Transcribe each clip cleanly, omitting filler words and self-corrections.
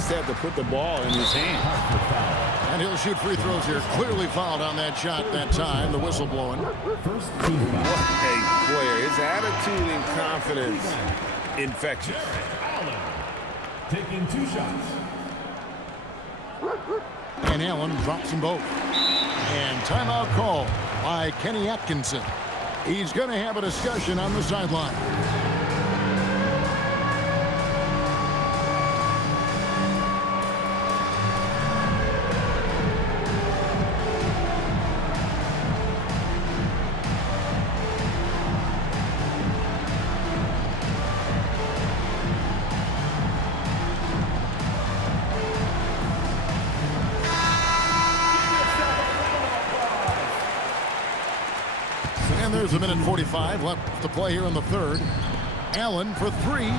just had to put the ball in his hands. And he'll shoot free throws here. Clearly fouled on that shot that time. The whistle blowing. What a player. His attitude and confidence infectious. Allen taking 2 shots. And Allen drops them both. And timeout call by Kenny Atkinson. He's going to have a discussion on the sideline. And there's a minute 45 left to play here in the third. Allen for 3.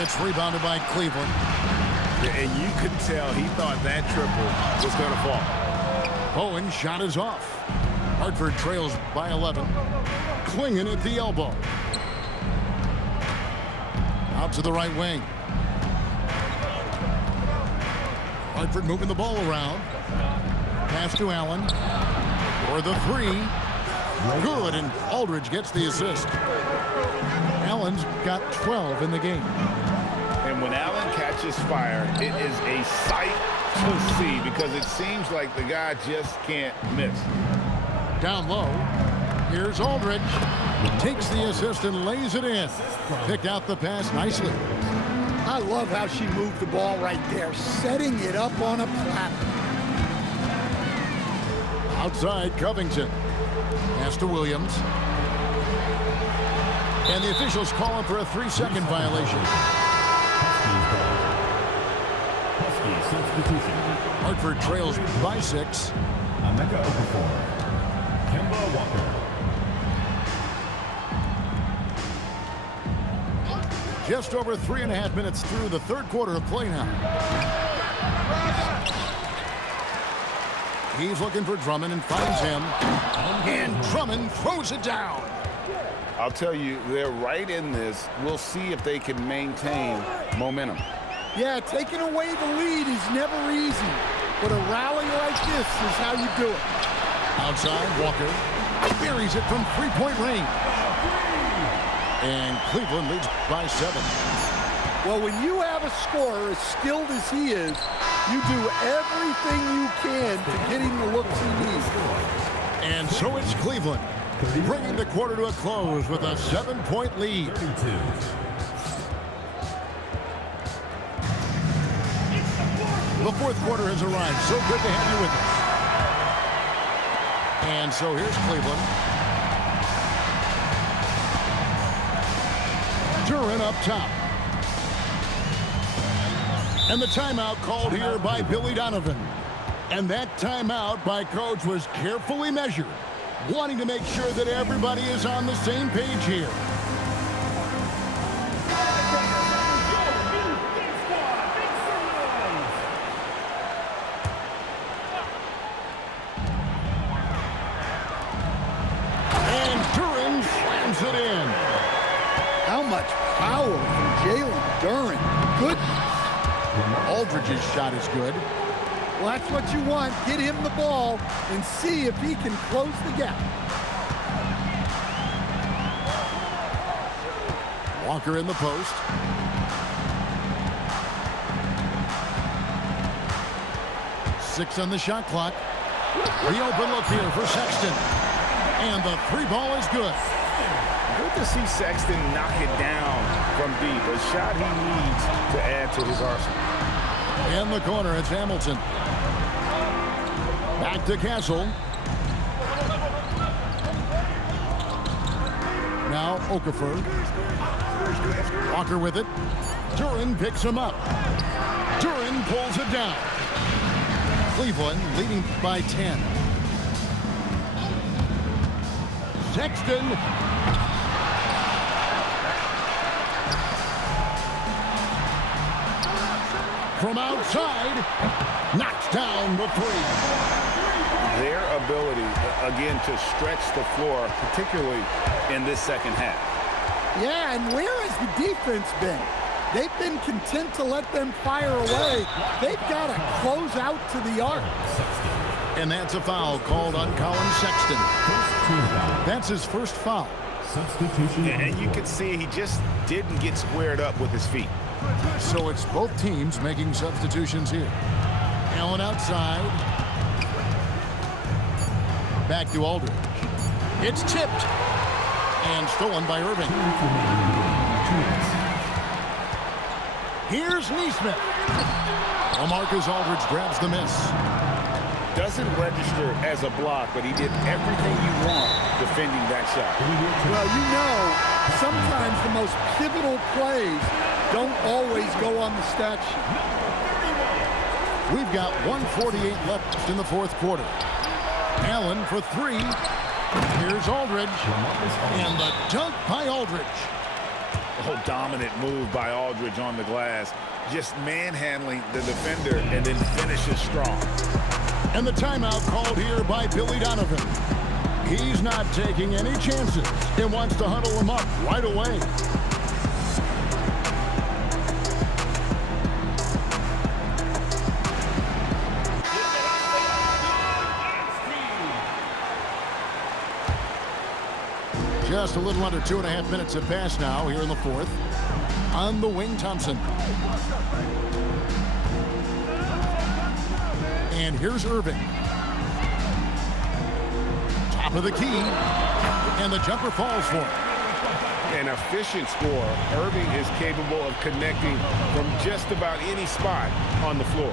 It's rebounded by Cleveland. Yeah, and you could tell he thought that triple was going to fall. Bowen shot is off. Hartford trails by 11. Klingon at the elbow. Out to the right wing. Hartford moving the ball around. Pass to Allen. For the 3. Good, and Aldridge gets the assist. Allen's got 12 in the game. And when Allen catches fire, it is a sight to see because it seems like the guy just can't miss. Down low, here's Aldridge. Takes the assist and lays it in. Picked out the pass nicely. I love how she moved the ball right there, setting it up on a platter. Outside, Covington. Pass to Williams. And the officials calling for a 3-second violation. Hartford trails by 6. Emeka Okafor. Kemba Walker. Just over 3.5 minutes through the third quarter of play now. He's looking for Drummond and finds him. And Drummond throws it down. I'll tell you, they're right in this. We'll see if they can maintain momentum. Yeah, taking away the lead is never easy. But a rally like this is how you do it. Outside, Walker buries it from 3-point range. And Cleveland leads by 7. Well, when you have a scorer as skilled as he is, you do everything you can to get him the looks he needs. And so it's Cleveland, bringing the quarter to a close with a 7-point lead. 32. The fourth quarter has arrived. So good to have you with us. And so here's Cleveland. Duren up top. And the timeout called here by Billy Donovan. And that timeout by Coach was carefully measured, wanting to make sure that everybody is on the same page here. And Duren slams it in. How much power from Jalen Duren. Goodness. Aldridge's shot is good. Well, that's what you want. Get him the ball and see if he can close the gap. Walker in the post. Six on the shot clock. The open look here for Sexton. And the 3 ball is good. Good to see Sexton knock it down from deep. A shot he needs to add to his arsenal. In the corner, it's Hamilton. Back to Castle. Now Okafor. Walker with it. Duren picks him up. Duren pulls it down. Cleveland leading by 10. Sexton. From outside, knocks down the 3. Their ability, again, to stretch the floor, particularly in this second half. Yeah, and where has the defense been? They've been content to let them fire away. They've got to close out to the arc. And that's a foul called on Colin Sexton. First team foul. That's his first foul. Substitution. And you can see he just didn't get squared up with his feet. So it's both teams making substitutions here. Allen outside. Back to Aldridge. It's tipped. And stolen by Irving. Here's Neesmith. LaMarcus Aldridge grabs the miss. Doesn't register as a block, but he did everything you want defending that shot. Well, you know, sometimes the most pivotal plays don't always go on the stat sheet. We've got 1:48 left in the fourth quarter. Allen for three. Here's Aldridge. And the dunk by Aldridge. Oh, dominant move by Aldridge on the glass. Just manhandling the defender and then finishes strong. And the timeout called here by Billy Donovan. He's not taking any chances and wants to huddle him up right away. Just a little under 2.5 minutes have passed now here in the fourth. On the wing, Thompson. And here's Irving. Top of the key. And the jumper falls for him. An efficient scorer, Irving is capable of connecting from just about any spot on the floor.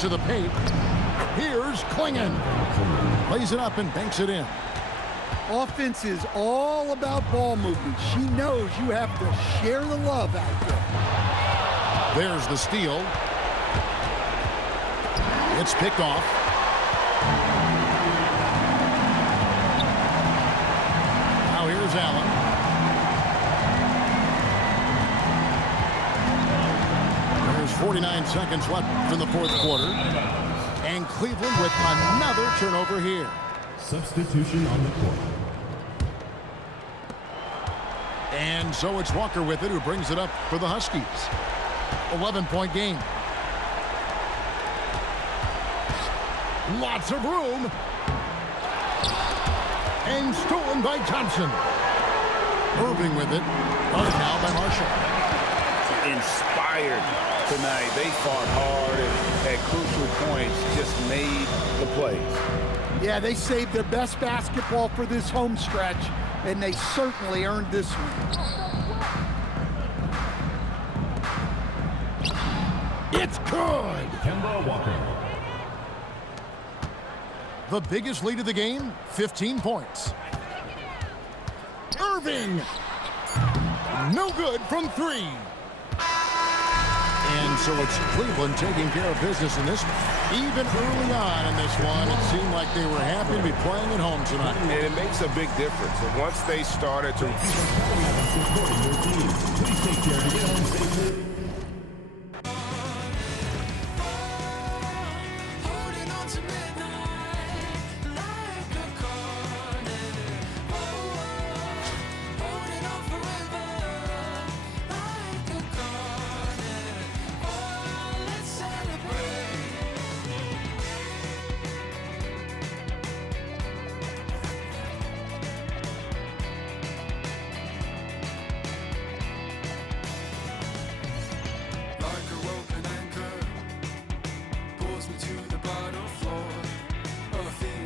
To the paint. Here's Klingon. Lays it up and banks it in. Offense is all about ball movement. She knows you have to share the love out there. There's the steal. It's picked off. Now here's Allen. There's 49 seconds left in the fourth quarter. And Cleveland with another turnover here. Substitution on the court. And so it's Walker with it, who brings it up for the Huskies. 11-point game. Lots of room. And stolen by Thompson. Irving with it. On now by Marshall. Inspired tonight. They fought hard and at crucial points just made the plays. Yeah, they saved their best basketball for this home stretch, and they certainly earned this one. It's good. Kemba Walker. The biggest lead of the game, 15 points. Irving. No good from three. And so it's Cleveland taking care of business in this one. Even early on in this one, it seemed like they were happy to be playing at home tonight. And it makes a big difference. And once they started to... Supporting your team. Please take care to get home safely.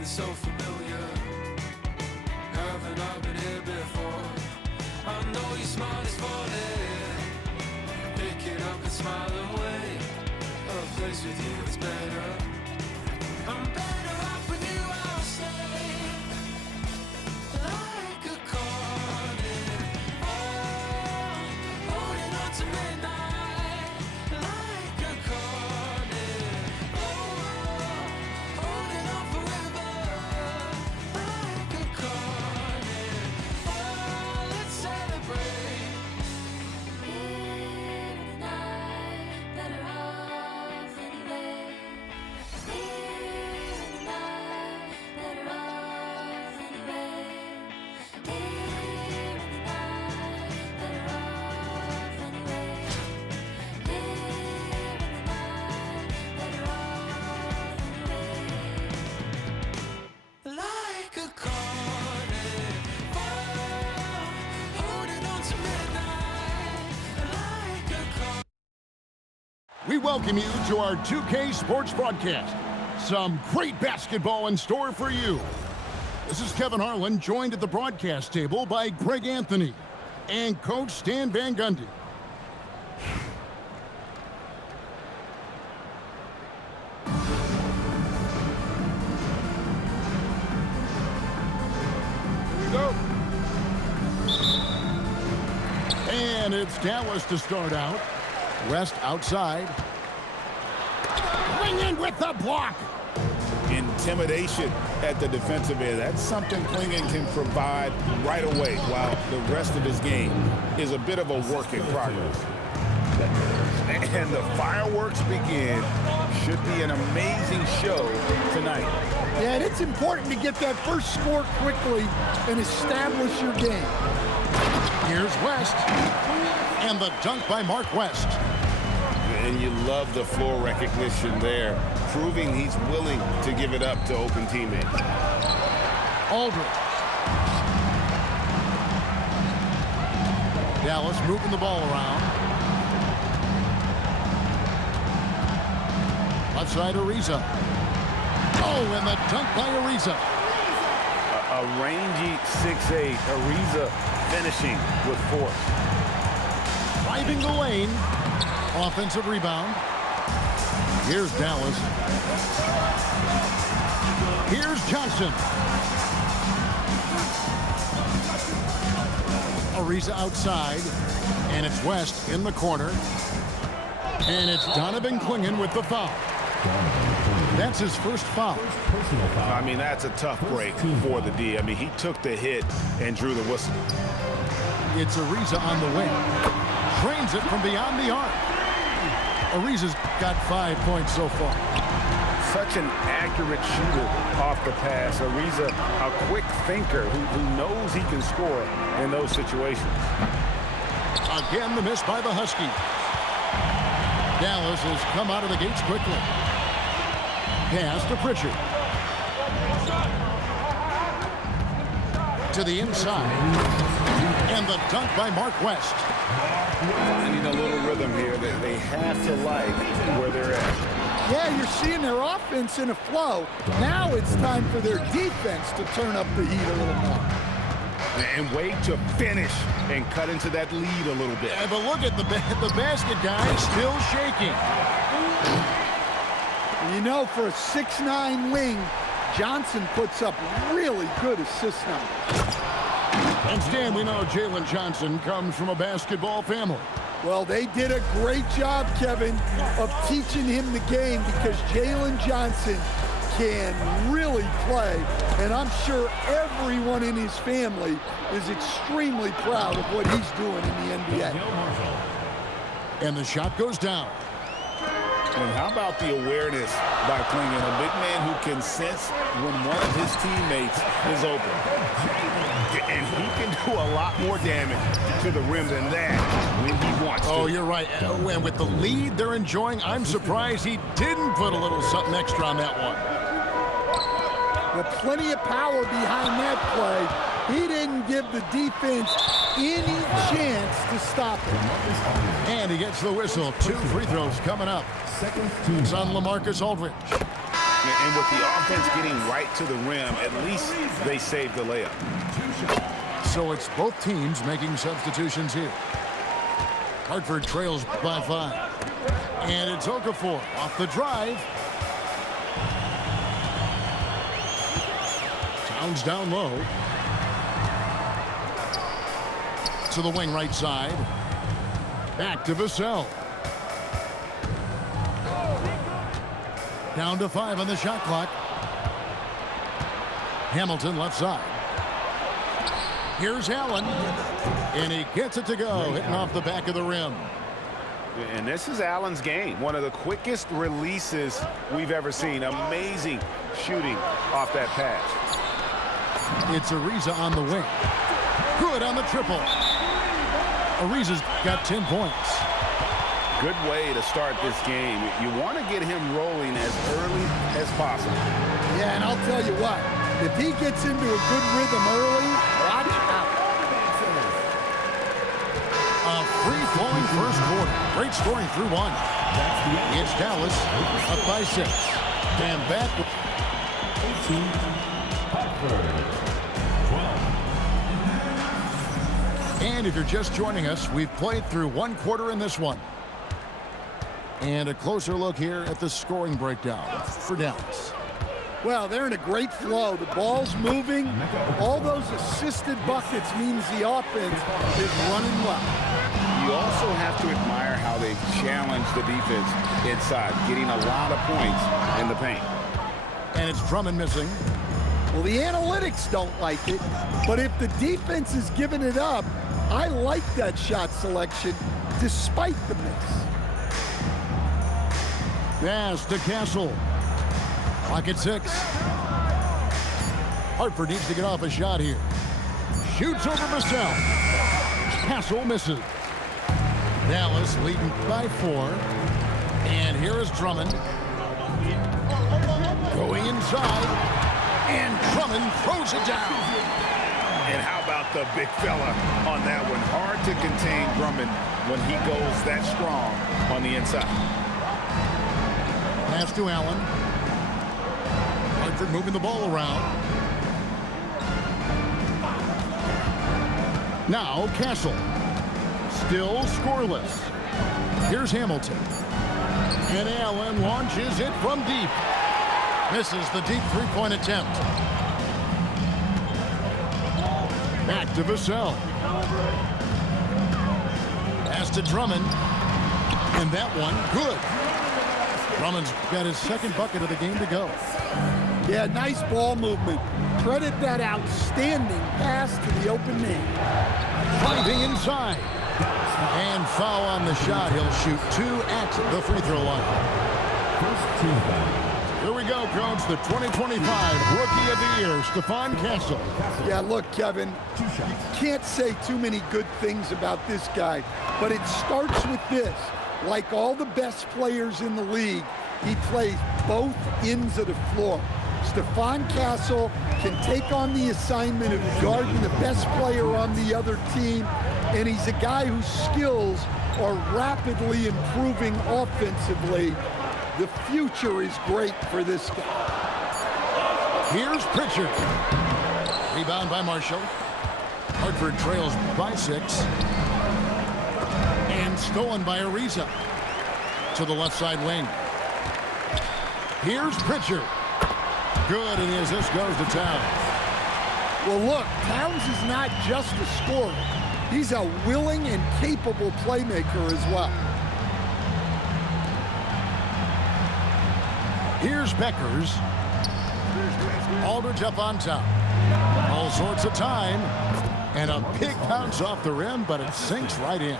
So familiar, haven't I been here before? I know your smile is falling. Pick it up and smile away. A place with you is better. I'm better off with you, I'll stay. Like a carnival, holding on to midnight. Like a carnival, holding on forever. we welcome you to our 2K Sports broadcast. Some great basketball in store for you. This is Kevin Harlan, joined at the broadcast table by Greg Anthony and Coach Stan Van Gundy. Go. And it's Dallas to start out. West outside. Bring in with the block. Intimidation at the defensive end. That's something Clingan can provide right away, while the rest of his game is a bit of a work in progress. And the fireworks begin. Should be an amazing show tonight. Yeah, and it's important to get that first score quickly and establish your game. Here's West. And the dunk by Mark West. And you love the floor recognition there, proving he's willing to give it up to open teammates. Aldridge. Dallas moving the ball around. Left side, Ariza. Oh, and the dunk by Ariza. A rangy 6'8", Ariza finishing with force. Driving the lane. Offensive rebound. Here's Dallas. Here's Johnson. Ariza outside. And it's West in the corner. And it's Donovan Clingan with the foul. That's his first foul. I mean, that's a tough break for the D. I mean, he took the hit and drew the whistle. It's Ariza on the wing. Trains it from beyond the arc. Ariza's got 5 points so far. Such an accurate shooter off the pass. Ariza, a quick thinker who knows he can score in those situations. Again, the miss by the Huskies. Dallas has come out of the gates quickly. Pass to Pritchard. To the inside. And the dunk by Mark West. Finding a little rhythm here that they have to like where they're at. Yeah, you're seeing their offense in a flow. Now it's time for their defense to turn up the heat a little more. And wait to finish and cut into that lead a little bit. Yeah, but look at the basket guy still shaking. You know, for a 6'9" wing, Johnson puts up really good assist numbers. And Stan, we know Jalen Johnson comes from a basketball family. Well, they did a great job, Kevin, of teaching him the game because Jalen Johnson can really play. And I'm sure everyone in his family is extremely proud of what he's doing in the NBA. And the shot goes down. And how about the awareness by Clingan, a big man who can sense when one of his teammates is open. And he can do a lot more damage to the rim than that when he wants to. Oh, you're right. And with the lead they're enjoying, I'm surprised he didn't put a little something extra on that one. With plenty of power behind that play, he didn't give the defense any chance to stop him. And he gets the whistle. 2 free throws coming up. It's on LaMarcus Aldridge. And with the offense getting right to the rim, at least they saved the layup. So it's both teams making substitutions here. Hartford trails by 5. And it's Okafor off the drive. Towns down low. To the wing right side. Back to Vassell. Down to 5 on the shot clock. Hamilton left side. Here's Allen. And he gets it to go, hitting off the back of the rim. And this is Allen's game. One of the quickest releases we've ever seen. Amazing shooting off that pass. It's Ariza on the wing. Good on the triple. Ariza's got 10 points. Good way to start this game. You want to get him rolling as early as possible. Yeah, and I'll tell you what, if he gets into a good rhythm early, watch out. A free free-flowing first quarter. Great scoring through one. It's Dallas up by 6. And back with 18, Hartford, 12. And if you're just joining us, we've played through one quarter in this one. And a closer look here at the scoring breakdown for Dallas. Well, they're in a great flow. The ball's moving. All those assisted buckets means the offense is running well. You also have to admire how they challenge the defense inside, getting a lot of points in the paint. And it's Drummond missing. Well, the analytics don't like it, but if the defense is giving it up, I like that shot selection despite the miss. Pass to Castle. Clock at 6. Hartford needs to get off a shot here. Shoots over Vassell. Castle misses. Dallas leading by 4. And here is Drummond. Going inside. And Drummond throws it down. And how about the big fella on that one? Hard to contain Drummond when he goes that strong on the inside. Pass to Allen. Hartford moving the ball around. Now Castle. Still scoreless. Here's Hamilton. And Allen launches it from deep. Misses the deep three-point attempt. Back to Vassell. Pass to Drummond. And that one, good. Drummond's got his second bucket of the game to go. Yeah, nice ball movement. Credit that outstanding pass to the open man. Driving inside. And foul on the shot. He'll shoot 2 at the free throw line. First team foul. Here we go, Coach. The 2025 Rookie of the Year, Stephon Castle. Yeah, look, Kevin, you can't say too many good things about this guy, but it starts with this. Like all the best players in the league, he plays both ends of the floor. Stephon Castle can take on the assignment of guarding the best player on the other team, and he's a guy whose skills are rapidly improving offensively. The future is great for this guy. Here's Pritchard. Rebound by Marshall. Hartford trails by 6. And stolen by Ariza. To the left side wing. Here's Pritchard. Good, and the assist goes to Towns. Well, look, Towns is not just a scorer. He's a willing and capable playmaker as well. Here's Beckers. Aldridge up on top. All sorts of time. And a big bounce off the rim, but it sinks right in.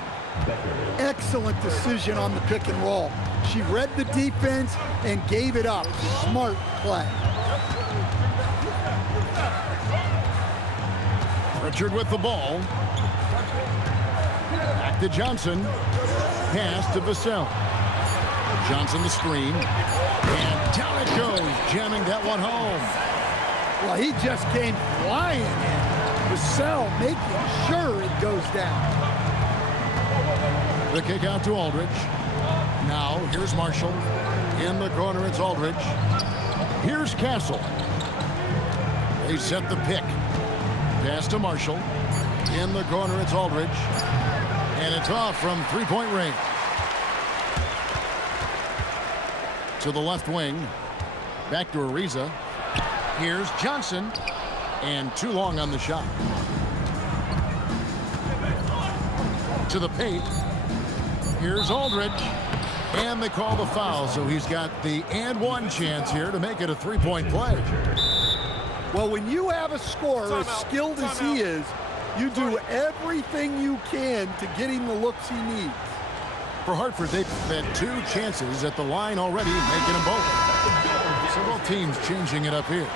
Excellent decision on the pick and roll. She read the defense and gave it up. Smart play. Pritchard with the ball. Back to Johnson. Pass to Vassell. Johnson the screen. And down it goes, jamming that one home. Well, he just came flying in. Vassell making sure it goes down. The kick out to Aldridge. Now, here's Marshall. In the corner, it's Aldridge. Here's Castle. They set the pick. Pass to Marshall. In the corner, it's Aldridge. And it's off from three-point range. To the left wing. Back to Ariza. Here's Johnson. And too long on the shot. To the paint. Here's Aldridge. And they call the foul, so he's got the and one chance here to make it a three-point play. Well, when you have a scorer as skilled as he is, you do everything you can to get him the looks he needs. For Hartford, they've had 2 chances at the line already, making them both. Several teams changing it up here.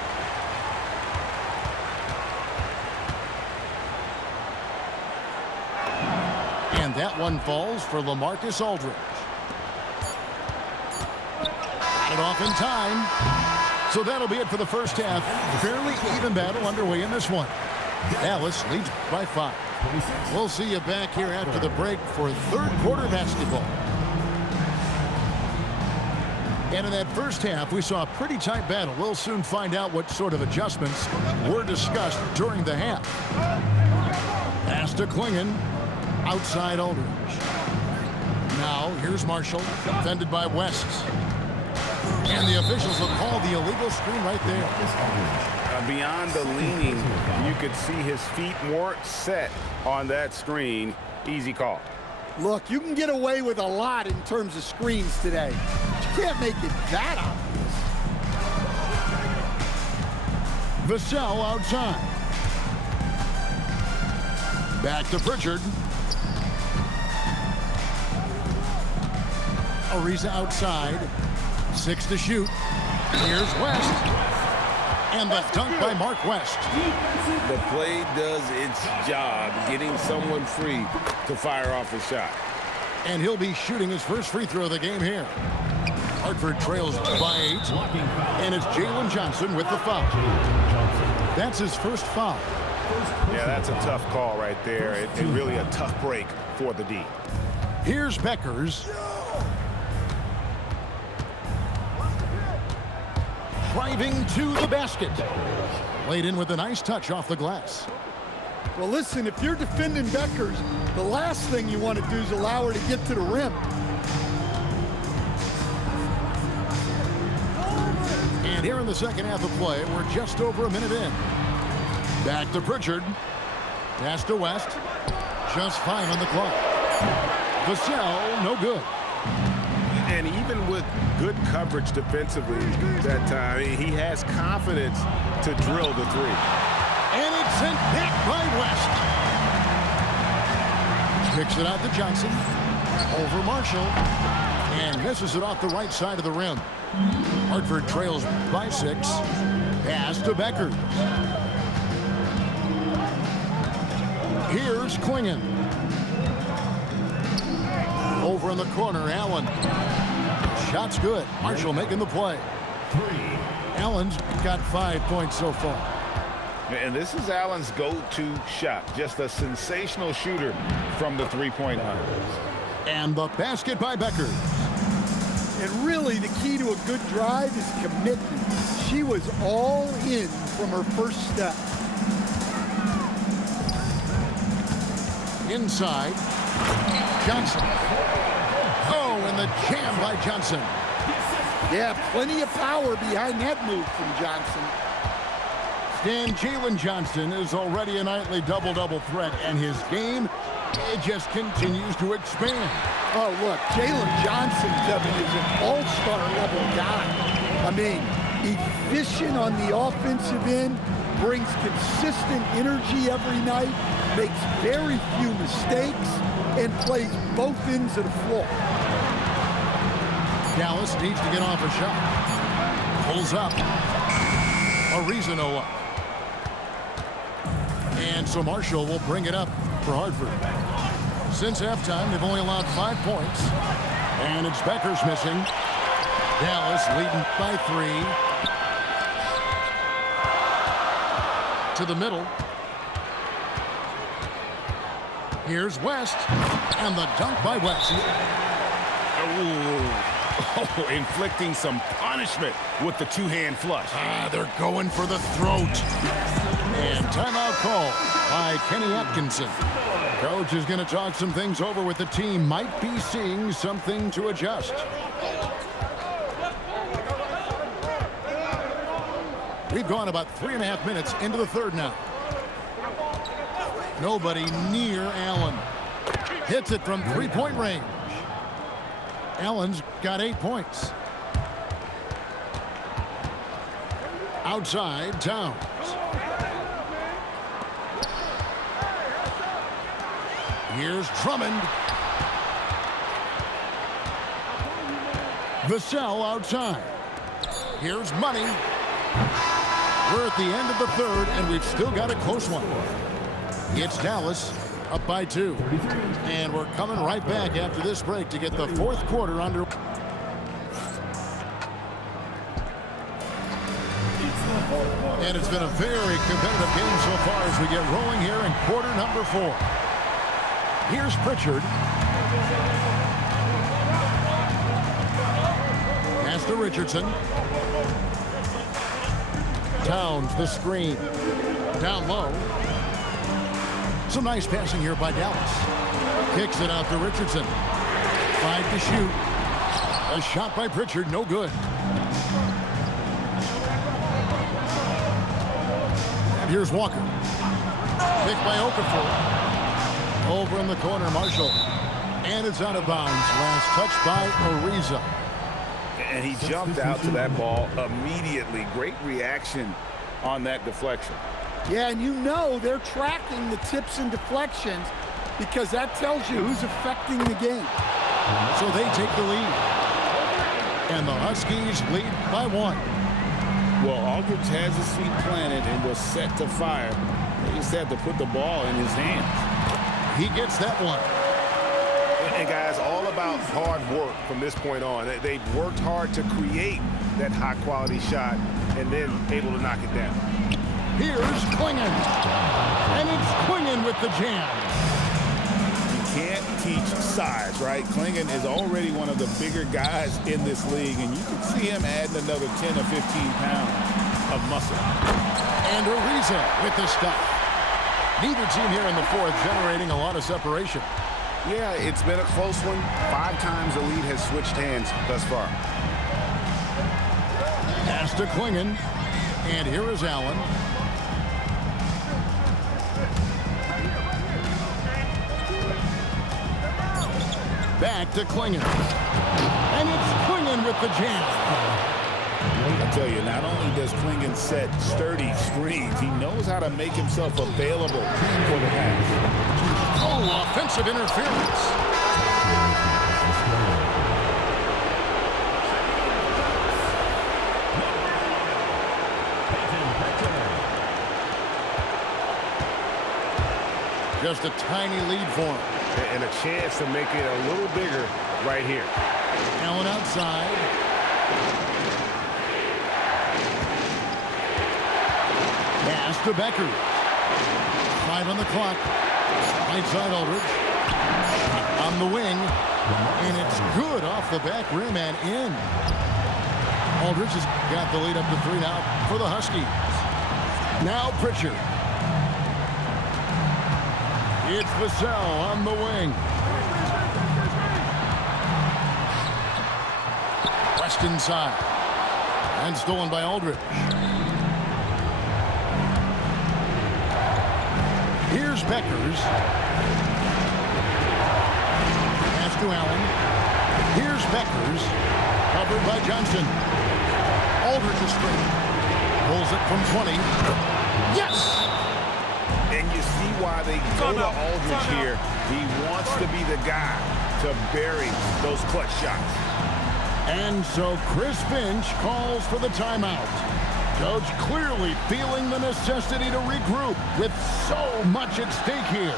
And that one falls for LaMarcus Aldridge. Got it off in time. So that'll be it for the first half. Fairly even battle underway in this one. Dallas leads by 5. We'll see you back here after the break for third quarter basketball. And in that first half, we saw a pretty tight battle. We'll soon find out what sort of adjustments were discussed during the half. Pass to Klingon. Outside Aldridge. Now, here's Marshall. Defended by West. And the officials will call the illegal screen right there. Beyond the leaning, you could see his feet weren't set on that screen. Easy call. Look, you can get away with a lot in terms of screens today. You can't make it that obvious. Vassell outside. Back to Pritchard. Ariza outside. 6 to shoot. Here's West. And the dunk by Mark West. The play does its job, getting someone free to fire off a shot. And he'll be shooting his first free throw of the game here. Hartford trails by 8. And it's Jalen Johnson with the foul. That's his first foul. Yeah, that's a tough call right there, and really a tough break for the D. Here's Beckers. Driving to the basket. Laid in with a nice touch off the glass. Well, listen, if you're defending Beckers, the last thing you want to do is allow her to get to the rim. And here in the second half of play, we're just over a minute in. Back to Pritchard. Pass to West. Just 5 on the clock. Vassell, no good. And even with good coverage defensively that time, he has confidence to drill the three. And it's sent back by West. Kicks it out to Johnson. Over Marshall. And misses it off the right side of the rim. Hartford trails by 6. Pass to Beckers. Here's Klingon. Over in the corner, Allen. Shot's good. Marshall making the play. Allen's got 5 points so far. And this is Allen's go-to shot. Just a sensational shooter from the three-point line. And the basket by Beckers. And really, the key to a good drive is commitment. She was all in from her first step. Inside. Johnson. Oh, and the jam by Johnson. Yeah, plenty of power behind that move from Johnson. And Jalen Johnson is already a nightly double-double threat, and his game, it just continues to expand. Oh, look, Jalen Johnson, Kevin, is an all-star level guy. I mean, efficient on the offensive end, brings consistent energy every night, makes very few mistakes, and plays both ends of the floor. Dallas needs to get off a shot. Pulls up. Ariza no up. And so Marshall will bring it up for Hartford. Since halftime, they've only allowed 5 points. And it's Beckers missing. Dallas leading by 3. To the middle. Here's West. And the dunk by West. Oh, inflicting some punishment with the two-hand flush. They're going for the throat. And timeout call by Kenny Atkinson. Coach is going to talk some things over with the team. Might be seeing something to adjust. We've gone about 3.5 minutes into the third now. Nobody near Allen. Hits it from three-point range. Allen's got 8 points. Outside, Towns. Here's Drummond. Vassell outside. Here's Money. We're at the end of the third, and we've still got a close one. It's Dallas up by 2. And we're coming right back after this break to get the fourth quarter under. It's the And it's been a very competitive game so far as we get rolling here in quarter number 4. Here's Pritchard. Pass to Richardson. Towns the screen. Down low. Some nice passing here by Dallas. Kicks it out to Richardson. 5 to shoot. A shot by Pritchard, no good. And here's Walker. Picked by Okafor. Over in the corner, Marshall. And it's out of bounds. Last touch by Ariza. And he jumped out to that ball immediately. Great reaction on that deflection. Yeah, and you know they're tracking the tips and deflections because that tells you who's affecting the game. So they take the lead. And the Huskies lead by 1. Well, Aldridge has his feet planted and was set to fire. He just had to put the ball in his hands. He gets that one. And guys, all about hard work from this point on. They've worked hard to create that high-quality shot and then able to knock it down. Here's Klingon. And it's Klingon with the jam. You can't teach size, right? Klingon is already one of the bigger guys in this league, and you can see him adding another 10 or 15 pounds of muscle. And Ariza with the stuff. Neither team here in the 4th generating a lot of separation. Yeah, it's been a close one. 5 times the lead has switched hands thus far. Pass to Klingon. And here is Allen. Back to Klingon. And it's Klingon with the jam. I tell you, not only does Klingon set sturdy screens, he knows how to make himself available for the pass. Oh, offensive interference. Just a tiny lead for him. And a chance to make it a little bigger right here. Allen outside. Pass to Becker. 5 on the clock. Right side Aldridge. On the wing. And it's good off the back rim and in. Aldridge has got the lead up to 3 now for the Huskies. Now Pritchard. It's Vassell on the wing. West inside. And stolen by Aldridge. Here's Beckers. Pass to Allen. Here's Beckers. Covered by Johnson. Aldridge is straight. Pulls it from 20. Yes! And you see why they go to Aldridge here. He wants to be the guy to bury those clutch shots. And so Chris Finch calls for the timeout. Coach clearly feeling the necessity to regroup with so much at stake here.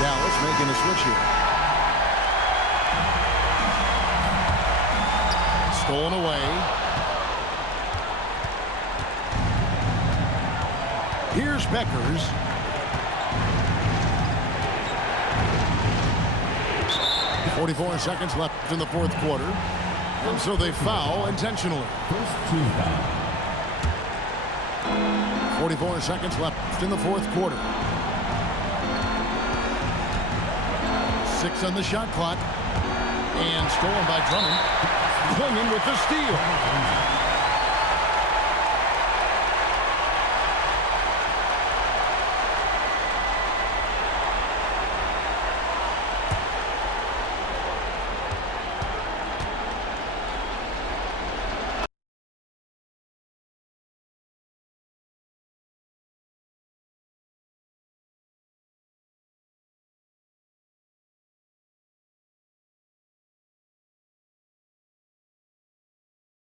Dallas making a switch here. Stolen away. Here's Beckers. .44 seconds left in the 4th quarter. And so they foul intentionally. First team foul. 44 seconds left in the 4th quarter. 6 on the shot clock. And stolen by Drummond. Klingon with the steal.